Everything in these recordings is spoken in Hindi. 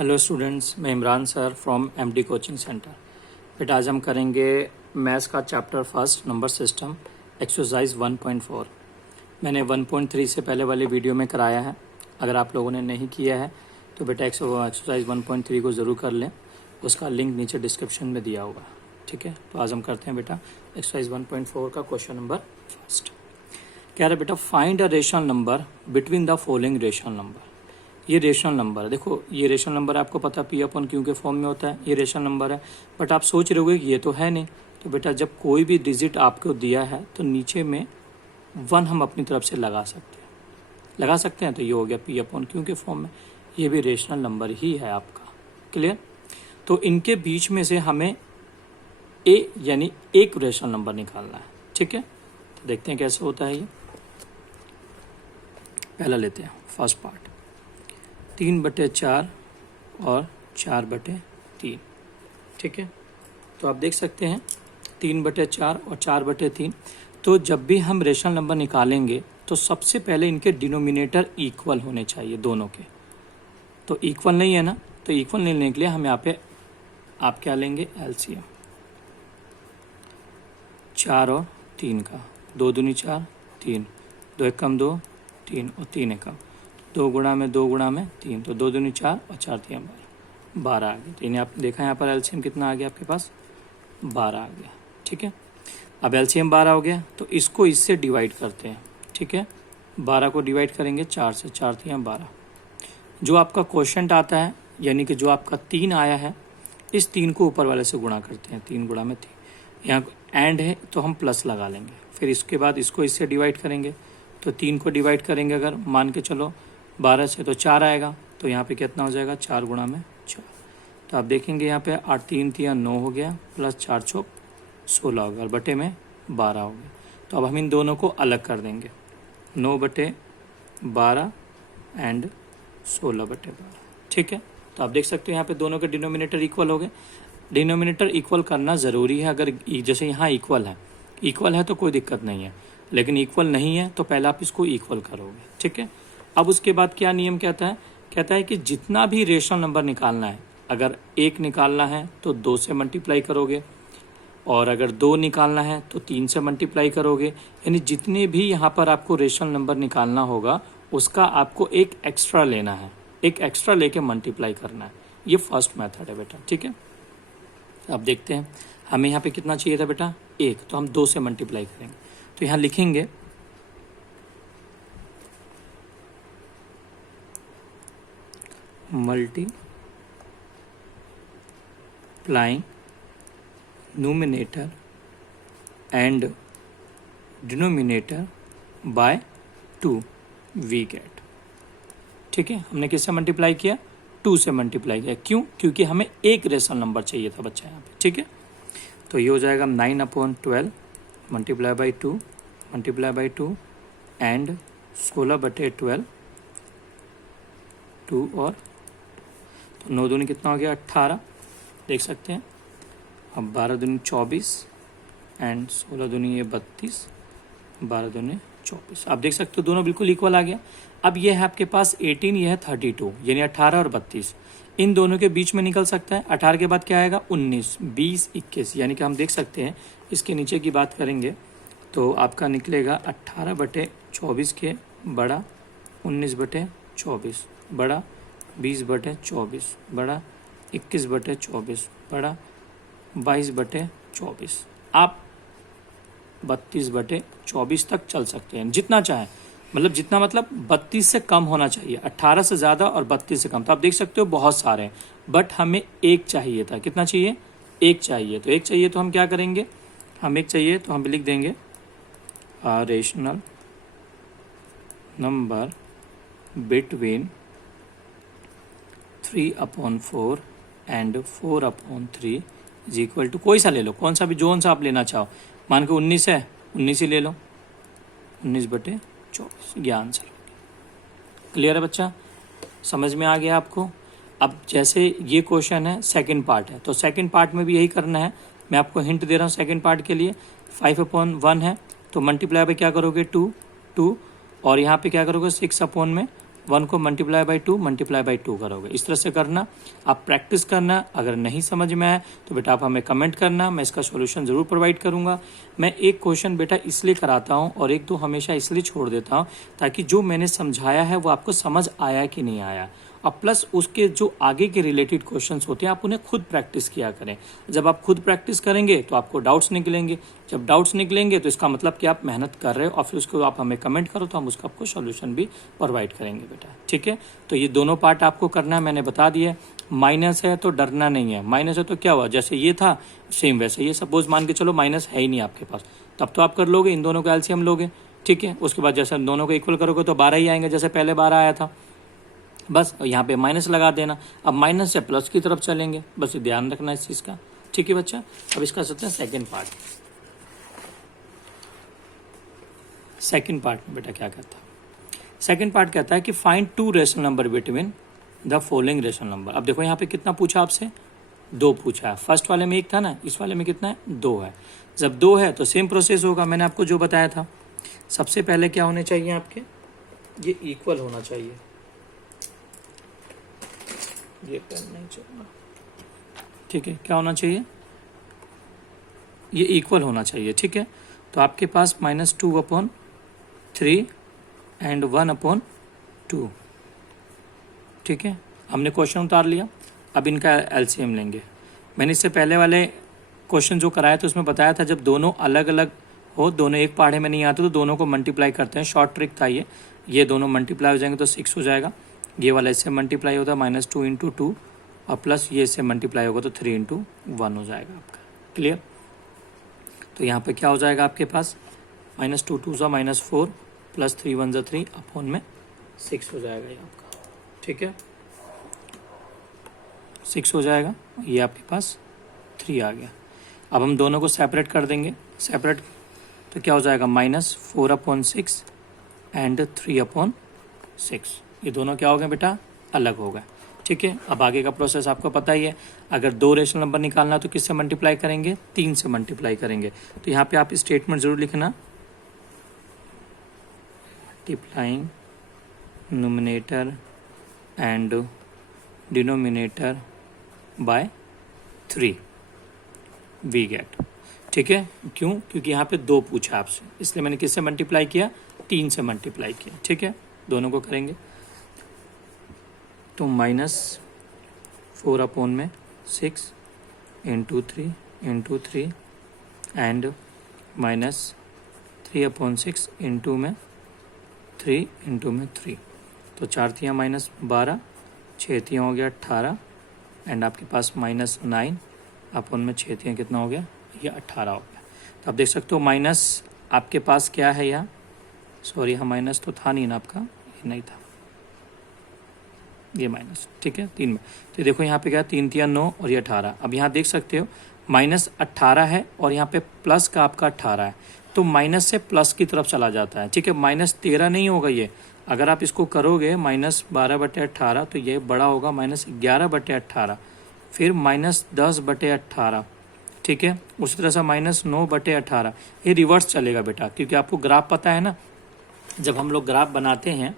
हेलो स्टूडेंट्स, मैं Imran sir from MD coaching centre. बेटा आज हम करेंगे मैथ्स का chapter first number system exercise 1.4। मैंने 1.3 से पहले वाले वीडियो में कराया है। अगर आप लोगों ने नहीं किया है तो बेटा एक्सरसाइज 1.3 को ज़रूर कर लें, उसका लिंक नीचे डिस्क्रिप्शन में दिया होगा। ठीक है, तो आज हम करते हैं बेटा एक्सरसाइज 1.4 का क्वेश्चन नंबर फर्स्ट। कह रहा है बेटा find a rational number between the following rational number. ये रेशनल नंबर है। देखो ये रेशनल नंबर आपको पता पी अपन क्यू के फॉर्म में होता है, ये रेशनल नंबर है। बट आप सोच रहे होगे कि ये तो है नहीं। तो बेटा जब कोई भी डिजिट आपको दिया है तो नीचे में 1 हम अपनी तरफ से लगा सकते हैं। तो ये हो गया पी अपन क्यू के फॉर्म में, ये भी रेशनल नंबर ही है आपका। क्लियर? तो इनके बीच में से हमें ए यानी एक रेशनल नंबर निकालना है। ठीक है, तो देखते हैं कैसे होता है ये। पहला लेते हैं फर्स्ट पार्ट, 3/4 और 4/3। ठीक है, तो आप देख सकते हैं 3/4 और 4/3। तो जब भी हम रेशनल नंबर निकालेंगे तो सबसे पहले इनके डिनोमिनेटर इक्वल होने चाहिए दोनों के। तो इक्वल नहीं है ना, तो इक्वल नहीं लेने के लिए हम यहाँ पे आप क्या लेंगे, एलसीएम 4 और 3 का। 2 दूनी 4, 3, 2 एकम 2, 3 और 3 एकम 2 गुणा में 2 गुणा में 3, तो 2 दूनी 4 और 4 3 12 आ गया। तो इन्हें आपने देखा यहाँ पर एलसीएम कितना आ गया आपके पास, 12 आ गया। ठीक है, अब एलसीएम 12 हो गया तो इसको इससे डिवाइड करते हैं। ठीक है, 12 को डिवाइड करेंगे 4 से, 4 3 12। जो आपका क्वोशंट आता है यानी कि जो आपका 3 आया है, इस 3 को ऊपर वाले से गुणा करते हैं, 3 गुणा में 3। यहाँ एंड है तो हम प्लस लगा लेंगे। फिर इसके बाद इसको इससे डिवाइड करेंगे, तो 3 को डिवाइड करेंगे अगर मान के चलो 12 से, तो 4 आएगा। तो यहाँ पे कितना हो जाएगा, 4 गुणा में 4। तो आप देखेंगे यहाँ पे 8 3 3 9 हो गया, प्लस 4 चौक 16 हो गया और बटे में 12 हो गया। तो अब हम इन दोनों को अलग कर देंगे, 9/12 एंड 16/12। ठीक है, तो आप देख सकते हो यहाँ पे दोनों के डिनोमिनेटर इक्वल हो गए। डिनोमिनेटर इक्वल करना ज़रूरी है। अगर जैसे यहाँ इक्वल है तो कोई दिक्कत नहीं है, लेकिन इक्वल नहीं है तो पहले आप इसको इक्वल करोगे। ठीक है, अब उसके बाद क्या नियम कहता है कि जितना भी रेशनल नंबर निकालना है, अगर 1 निकालना है तो 2 से मल्टीप्लाई करोगे, और अगर 2 निकालना है तो 3 से मल्टीप्लाई करोगे। यानी जितने भी यहाँ पर आपको रेशनल नंबर निकालना होगा उसका आपको एक एक्स्ट्रा लेना है, एक एक्स्ट्रा लेके मल्टीप्लाई करना है। ये फर्स्ट मेथड है बेटा। ठीक है, अब देखते हैं हमें यहाँ पे कितना चाहिए था बेटा, 1, तो हम 2 से मल्टीप्लाई करेंगे। तो यहाँ लिखेंगे multiplying numerator and denominator by 2 we get. ठीक है, हमने किससे मल्टीप्लाई किया, 2 से मल्टीप्लाई किया। क्यों? क्योंकि हमें एक रेशनल नंबर चाहिए था बच्चा यहाँ पे। ठीक है, तो ये हो जाएगा 9/12 मल्टीप्लाई बाई 2 एंड 16/12 2 और तो 9 दूनी कितना हो गया, 18 देख सकते हैं। अब 12 दूनी 24 एंड 16 दूनी ये 32, 12 दूनी 24। आप देख सकते हो दोनों बिल्कुल इक्वल आ गया। अब ये है आपके पास 18, ये है 32, यानी 18 और 32 इन दोनों के बीच में निकल सकता है। 18 के बाद क्या आएगा, 19, 20, 21, यानी कि हम देख सकते हैं इसके नीचे की बात करेंगे तो आपका निकलेगा 18/24 के बड़ा 19/24 बड़ा 20/24 बड़ा 21/24 बड़ा 22/24। आप 32/24 तक चल सकते हैं, जितना चाहें। मतलब 32 से कम होना चाहिए, 18 से ज़्यादा और 32 से कम। तो आप देख सकते हो बहुत सारे हैं, बट हमें एक चाहिए था। कितना चाहिए, एक चाहिए। तो एक चाहिए तो हम क्या करेंगे, हम एक चाहिए तो हम लिख देंगे rational number between 3/4 and 4/3 is equal to, कोई सा ले लो, कौन सा भी जोन सा आप लेना चाहो। मान के 19 है, 19 ही ले लो, 19/24 ये आंसर। क्लियर है बच्चा, समझ में आ गया आपको? अब जैसे ये क्वेश्चन है, सेकंड पार्ट है, तो सेकंड पार्ट में भी यही करना है। मैं आपको हिंट दे रहा हूँ सेकंड पार्ट के लिए। 5/1 है तो मल्टीप्लाई पे क्या करोगे, 2 और यहाँ पे क्या करोगे 6/1 1 को मल्टीप्लाई बाई 2 करोगे। इस तरह से करना, आप प्रैक्टिस करना। अगर नहीं समझ में आए तो बेटा आप हमें कमेंट करना, मैं इसका सॉल्यूशन ज़रूर प्रोवाइड करूंगा। मैं एक क्वेश्चन बेटा इसलिए कराता हूं और एक दो हमेशा इसलिए छोड़ देता हूं ताकि जो मैंने समझाया है वो आपको समझ आया कि नहीं आया, और प्लस उसके जो आगे के रिलेटेड क्वेश्चंस होते हैं आप उन्हें खुद प्रैक्टिस किया करें। जब आप खुद प्रैक्टिस करेंगे तो आपको डाउट्स निकलेंगे, जब डाउट्स निकलेंगे तो इसका मतलब कि आप मेहनत कर रहे हो, और फिर उसको आप हमें कमेंट करो तो हम उसका आपको सॉल्यूशन भी प्रोवाइड करेंगे बेटा। ठीक है, तो ये दोनों पार्ट आपको करना है, मैंने बता दिया। माइनस है तो डरना नहीं है, माइनस है तो क्या हुआ, जैसे ये था सेम वैसे ये, सपोज मान के चलो माइनस है ही नहीं आपके पास, तब तो आप कर लोगे, इन दोनों का एलसीएम लोगे। ठीक है, उसके बाद जैसे दोनों को इक्वल करोगे तो 12 ही आएंगे, जैसे पहले 12 आया था। बस यहाँ पे माइनस लगा देना, अब माइनस से प्लस की तरफ चलेंगे, बस ध्यान रखना इस चीज़ का। ठीक है बच्चा, अब इसका सोचते हैं सेकेंड पार्ट। सेकेंड पार्ट में बेटा क्या कहता है, सेकेंड पार्ट कहता है कि find 2 rational number between the following rational number. अब देखो यहाँ पे कितना पूछा आपसे, 2 पूछा है। फर्स्ट वाले में 1 था ना, इस वाले में कितना है, 2 है। जब 2 है तो सेम प्रोसेस होगा, मैंने आपको जो बताया था। सबसे पहले क्या होने चाहिए आपके, ये इक्वल होना चाहिए, ये पेन नहीं चलना। ठीक है, क्या होना चाहिए, ये इक्वल होना चाहिए। ठीक है, तो आपके पास -2/3 एंड 1/2। ठीक है, हमने क्वेश्चन उतार लिया, अब इनका एलसीएम लेंगे। मैंने इससे पहले वाले क्वेश्चन जो कराया था उसमें बताया था जब दोनों अलग अलग हो, दोनों एक पहाड़े में नहीं आते तो दोनों को मल्टीप्लाई करते हैं, शॉर्ट ट्रिक था ये दोनों मल्टीप्लाई हो जाएंगे तो 6 हो जाएगा। ये वाला इससे मल्टीप्लाई होता है -2 × 2, और प्लस ये इससे मल्टीप्लाई होगा तो 3 × 1 हो जाएगा आपका। क्लियर, तो यहाँ पे क्या हो जाएगा आपके पास, -2 × 2 = -4 + 3 × 1 = 3 अपॉन में 6 हो जाएगा ये आपका। ठीक है, 6 हो जाएगा, ये आपके पास 3 आ गया। अब हम दोनों को सेपरेट कर देंगे, सेपरेट तो क्या हो जाएगा, -4/6 एंड 3/6। ये दोनों क्या हो गए बेटा, अलग हो गए। ठीक है, अब आगे का प्रोसेस आपको पता ही है। अगर 2 रेशनल नंबर निकालना तो किससे मल्टीप्लाई करेंगे, 3 से मल्टीप्लाई करेंगे। तो यहाँ पे आप स्टेटमेंट जरूर लिखना, multiplying numerator and denominator by 3 we get. ठीक है, क्यों, क्योंकि यहाँ पे 2 पूछा आपसे, इसलिए मैंने किससे मल्टीप्लाई किया, 3 से मल्टीप्लाई किया। ठीक है, दोनों को करेंगे तो -4/6 × 3 × 3 एंड -3/6 × 3 × 3, तो 4 × 12, 6 × हो गया 18 एंड आपके पास -9/6 कितना हो गया, ये 18 हो गया। तो आप देख सकते हो माइनस आपके पास क्या है यहाँ, सॉरी यहाँ माइनस तो था नहीं ना आपका, ये नहीं था, ये माइनस। ठीक है, 3 में तो देखो यहाँ पे क्या, 3 × 3 = 9 और ये 18। अब यहाँ देख सकते हो -18 है और यहाँ पे प्लस का आपका 18 है, तो माइनस से प्लस की तरफ चला जाता है। ठीक है, -13 नहीं होगा ये, अगर आप इसको करोगे -12/18 तो ये बड़ा होगा -11/18, फिर -10/18। ठीक है, उसी तरह से -9/18, ये रिवर्स चलेगा बेटा, क्योंकि आपको ग्राफ पता है ना, जब हम लोग ग्राफ बनाते हैं,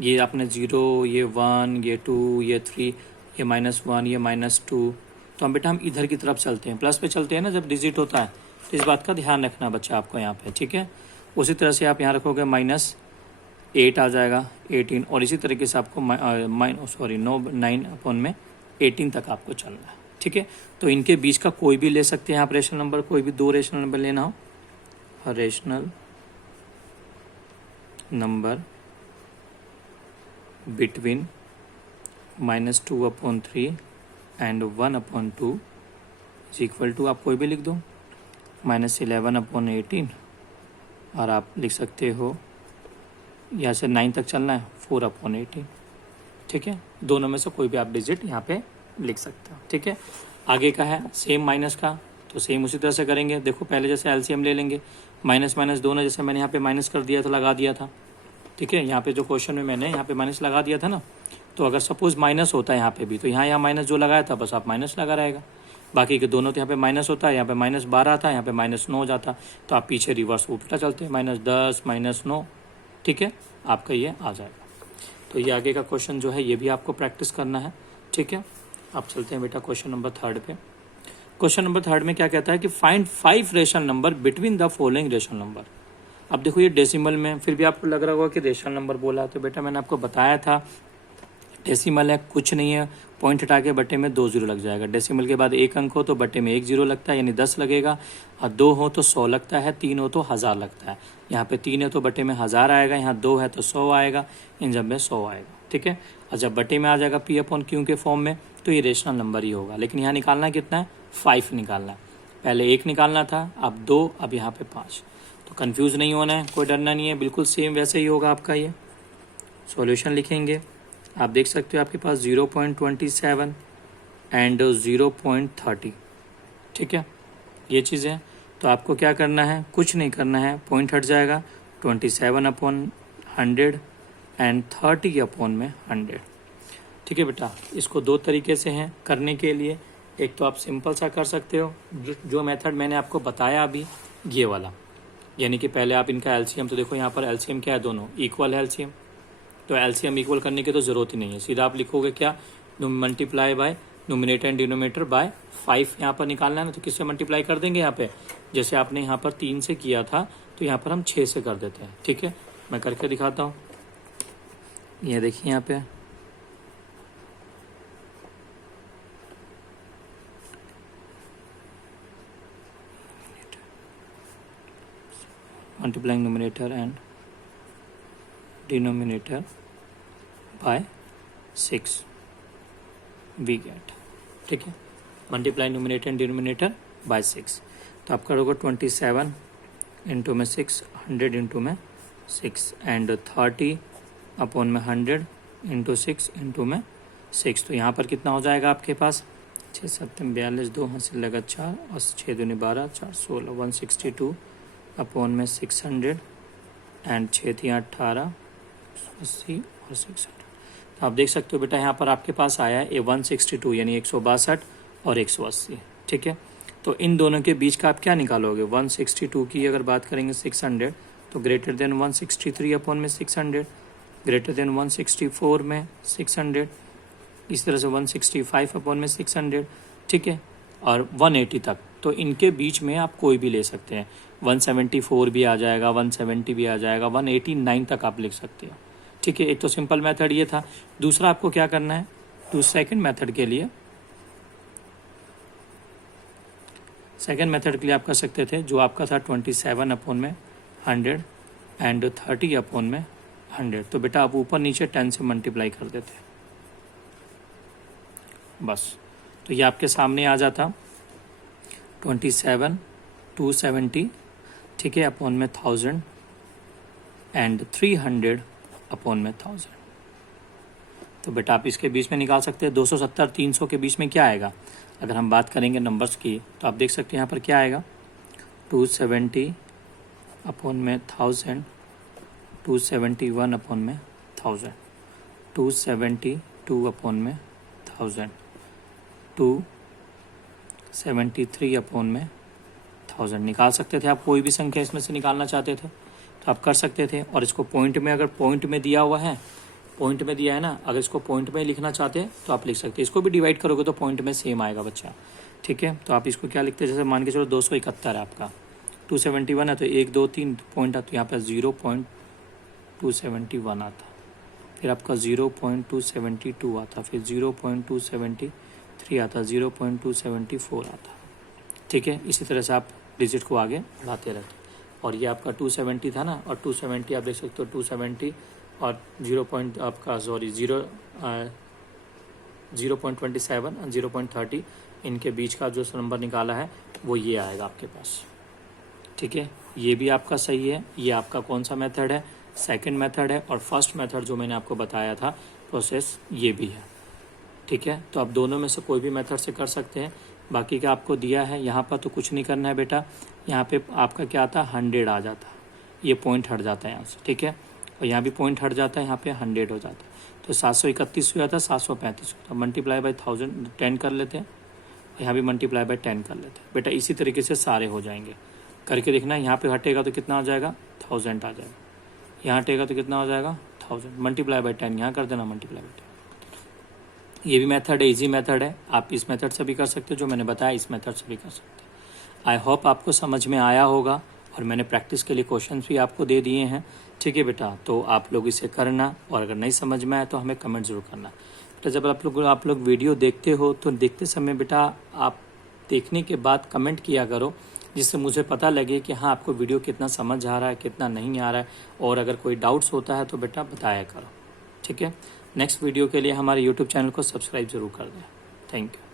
ये आपने 0, ये 1, ये 2, ये 3, ये -1, ये -2, तो हम बेटा हम इधर की तरफ चलते हैं, प्लस पे चलते हैं ना जब डिजिट होता है, तो इस बात का ध्यान रखना बच्चा आपको यहाँ पे। ठीक है, उसी तरह से आप यहाँ रखोगे -8 आ जाएगा 18, और इसी तरीके से आपको 9/18 तक आपको चलना है। ठीक है, तो इनके बीच का कोई भी ले सकते हैं आप रेशनल नंबर, कोई भी 2 रेशनल नंबर लेना हो, रेशनल नंबर बिटवीन -2/3 एंड 1/2 = आप कोई भी लिख दो, -11/18, और आप लिख सकते हो यहाँ से 9 तक चलना है 4/18। ठीक है, दोनों में से कोई भी आप डिजिट यहाँ पे लिख सकते हो। ठीक है, आगे का है सेम माइनस का, तो सेम उसी तरह से करेंगे। देखो पहले जैसे एलसीएम ले लेंगे, माइनस माइनस दोनों, जैसे मैंने यहाँ पे माइनस कर दिया था, लगा दिया था। ठीक है, यहाँ पे जो क्वेश्चन में मैंने यहाँ पे माइनस लगा दिया था ना, तो अगर सपोज माइनस होता है यहाँ पे भी, तो यहाँ माइनस जो लगाया था बस आप माइनस लगा रहेगा, बाकी के दोनों तो यहाँ पे माइनस होता है, यहाँ पे -12 था, यहाँ पे -9 हो जाता, तो आप पीछे रिवर्स उल्टा चलते हैं, -10 -9। ठीक है, आपका ये आ जाएगा। तो ये आगे का क्वेश्चन जो है ये भी आपको प्रैक्टिस करना है, ठीक है। आप चलते हैं बेटा क्वेश्चन नंबर 3 पे। क्वेश्चन नंबर 3 में क्या कहता है कि find 5 rational number between the following rational number. अब देखो ये डेसिमल में, फिर भी आपको लग रहा होगा कि रेशनल नंबर बोला है, तो बेटा मैंने आपको बताया था डेसिमल है, कुछ नहीं है, पॉइंट हटा के बटे में 2 जीरो लग जाएगा। डेसिमल के बाद 1 अंक हो तो बटे में 1 जीरो लगता है, यानी 10 लगेगा, और 2 हो तो 100 लगता है, 3 हो तो 1000 लगता है। यहाँ पे 3 है तो बटे में 1000 आएगा, यहाँ 2 है तो 100 आएगा, इन जब में 100 आएगा, ठीक है। और जब बटे में आ जाएगा पी अपॉन क्यू के फॉर्म में तो ये रेशनल नंबर ही होगा। लेकिन यहाँ निकालना कितना है, 5 निकालना है। पहले 1 निकालना था, अब 2, अब यहाँ पे 5। तो कंफ्यूज नहीं होना है, कोई डरना नहीं है, बिल्कुल सेम वैसे ही होगा आपका। ये सॉल्यूशन लिखेंगे, आप देख सकते हो आपके पास 0.27 एंड 0.30, ठीक है, ये चीज़ें। तो आपको क्या करना है, कुछ नहीं करना है, पॉइंट हट जाएगा, 27 अपॉन 100 एंड 30 अपॉन में 100, ठीक है बेटा। इसको 2 तरीके से हैं करने के लिए। एक तो आप सिंपल सा कर सकते हो, जो मेथड मैंने आपको बताया अभी, ये वाला, यानी कि पहले आप इनका एलसीएम, तो देखो यहाँ पर एलसीएम क्या है, दोनों इक्वल है एलसीएम, तो एलसीएम इक्वल करने की तो ज़रूरत ही नहीं है। सीधा आप लिखोगे क्या, multiply by nominator and denominator bye 5 यहाँ पर निकालना है ना, तो किससे मल्टीप्लाई कर देंगे यहाँ पे, जैसे आपने यहाँ पर 3 से किया था तो यहाँ पर हम 6 से कर देते हैं, ठीक है। मैं करके दिखाता हूँ, ये देखिए यहाँ पे multiplying numerator and denominator by 6 we get, ठीक है, multiply numerator and denominator by 6। तो आप करोगे 27 इंटू में 6, 100 इंटू में 6 एंड 30 अपॉन में 100 इंटू 6 इंटू में 6। तो यहाँ पर कितना हो जाएगा आपके पास, 6 7 42, 2 हासिल लगा 4 और 6 दूनी 12, 4 16, 162 अपॉन में 600 एंड 6 थी 18, 80 और 600। तो आप देख सकते हो बेटा यहाँ पर आपके पास आया है 162 यानी 162 और 180, ठीक है। तो इन दोनों के बीच का आप क्या निकालोगे, 162 की अगर बात करेंगे 600 तो ग्रेटर देन 163 अपॉन में 600, ग्रेटर देन 164 में 600, इस तरह से 165 अपॉन में 600, ठीक है, और 180 तक। तो इनके बीच में आप कोई भी ले सकते हैं, 174 भी आ जाएगा, 170 भी आ जाएगा, 189 तक आप लिख सकते हो, ठीक है। एक तो सिंपल मेथड ये था। दूसरा आपको क्या करना है, सेकंड मेथड के लिए आप कर सकते थे, जो आपका था 27 अपॉन में 100 एंड 30 अपॉन में 100। तो बेटा आप ऊपर नीचे 10 से मल्टीप्लाई कर देते, बस। तो ये आपके सामने आ जाता 27 270, ठीक है, अपॉन में 1000 एंड 300 अपॉन में 1000। तो बेटा आप इसके बीच में निकाल सकते हैं, 270 300 के बीच में क्या आएगा, अगर हम बात करेंगे नंबर्स की तो आप देख सकते हैं यहाँ पर क्या आएगा, 270 अपॉन में 1000, 271 अपॉन में 1000, 272 अपॉन में 1000, 273 अपॉन में 1000। निकाल सकते थे आप, कोई भी संख्या इसमें से निकालना चाहते थे तो आप कर सकते थे। और इसको पॉइंट में, अगर पॉइंट में दिया हुआ है, पॉइंट में दिया है ना, अगर इसको पॉइंट में लिखना चाहते हैं तो आप लिख सकते हैं। इसको भी डिवाइड करोगे तो पॉइंट में सेम आएगा बच्चा, ठीक है। तो आप इसको क्या लिखते हैं, जैसे मान के चलो 271 है आपका, 271 है तो 1 2 3 पॉइंट आता, तो यहाँ पर 0.271 आता, फिर आपका 0.272 आता, फिर 0.273 आता, 0.274 आता, ठीक है। इसी तरह से आप डिजिट को आगे बढ़ाते रहते। और ये आपका 270 था ना, और 270 आप देख सकते हो 270 और 0.27 और 0.30 इनके बीच का जो नंबर निकाला है वो ये आएगा आपके पास, ठीक है। ये भी आपका सही है। ये आपका कौन सा मेथड है, सेकंड मेथड है। और फर्स्ट मेथड जो मैंने आपको बताया था प्रोसेस, ये भी है, ठीक है। तो आप दोनों में से कोई भी मेथड से कर सकते हैं। बाकी का आपको दिया है यहाँ पर, तो कुछ नहीं करना है बेटा। यहाँ पे आपका क्या आता, 100 आ जाता, ये पॉइंट हट जाता है यहाँ से, ठीक है। और यहाँ भी पॉइंट हट जाता है, यहाँ पे 100 हो जाता है। तो 731 हुआ था, 735 हुआ था, मल्टीप्लाई बाय 1010 कर लेते हैं, यहाँ भी मल्टीप्लाई बाय 10 कर लेते हैं बेटा। इसी तरीके से सारे हो जाएंगे, करके देखना। यहाँ पे हटेगा तो कितना हो जाएगा, 1000 आ जाएगा, यहाँ हटेगा तो कितना हो जाएगा, 1000 मल्टीप्लाई बाई 10 यहाँ कर देना, मल्टीप्लाई बाई 10। ये भी मेथड है, इजी मेथड है, आप इस मेथड से भी कर सकते हो, जो मैंने बताया इस मेथड से भी कर सकते हैं। आई होप आपको समझ में आया होगा, और मैंने प्रैक्टिस के लिए क्वेश्चंस भी आपको दे दिए हैं। ठीक है बेटा, तो आप लोग इसे करना, और अगर नहीं समझ में आया तो हमें कमेंट जरूर करना। बेटा जब आप लोग वीडियो देखते हो तो देखते समय बेटा आप देखने के बाद कमेंट किया करो, जिससे मुझे पता लगे कि हाँ आपको वीडियो कितना समझ आ रहा है, कितना नहीं आ रहा है, और अगर कोई डाउट्स होता है तो बेटा बताया करो। ठीक है, नेक्स्ट वीडियो के लिए हमारे यूट्यूब चैनल को सब्सक्राइब जरूर कर दें। Thank you.